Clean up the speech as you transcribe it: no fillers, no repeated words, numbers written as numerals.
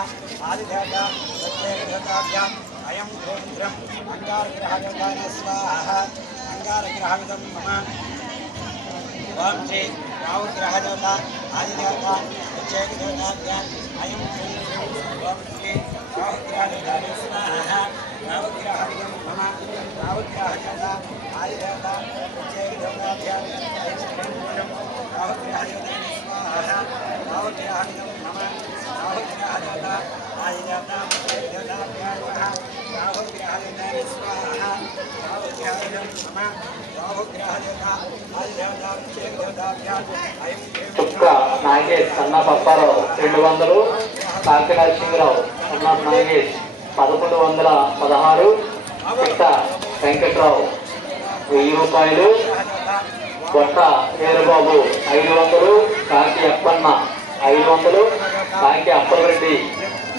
आदिदेवता प्रत्येकदेवताभ्याम् अयं गोत्रम् अंगारग्रहदेवताय स्वाहा अंगारग्रहविदं मम ओम श्री राहुग्रहदेवता आदिदेवता प्रत्येकदेवताभ्याम् अयं गोत्रम् ओम श्री राहुग्रहदेवताय स्वाहा राहुग्रहविदं मम राहुग्रहदेवता आदिदेवता प्रत्येकदेवताभ्याम् अयं गोत्रम् राहुग्रहदेवताय स्वाहा राहुग्रहविदं मम राहुग्रहदेवता आदिदेवता प्रत्येकदेवताभ्याम् राहुग्रहदेवताय स्वाहा राहुग्रहविदं मम राहुग्रहदेवता आदिदेवता प्रत्येकदेवताभ्याम् अयं नागेश सन्ना पप्पाराవు 200 కాకినాడ సింగరావు సన్నా నాగేష్ 1116 పిట్ట వెంకట్రావు 1000 రూపాయలు కొట్ట వీరబాబు 500 కాకి అప్పన్న 500 కాకి అప్పలరెడ్డి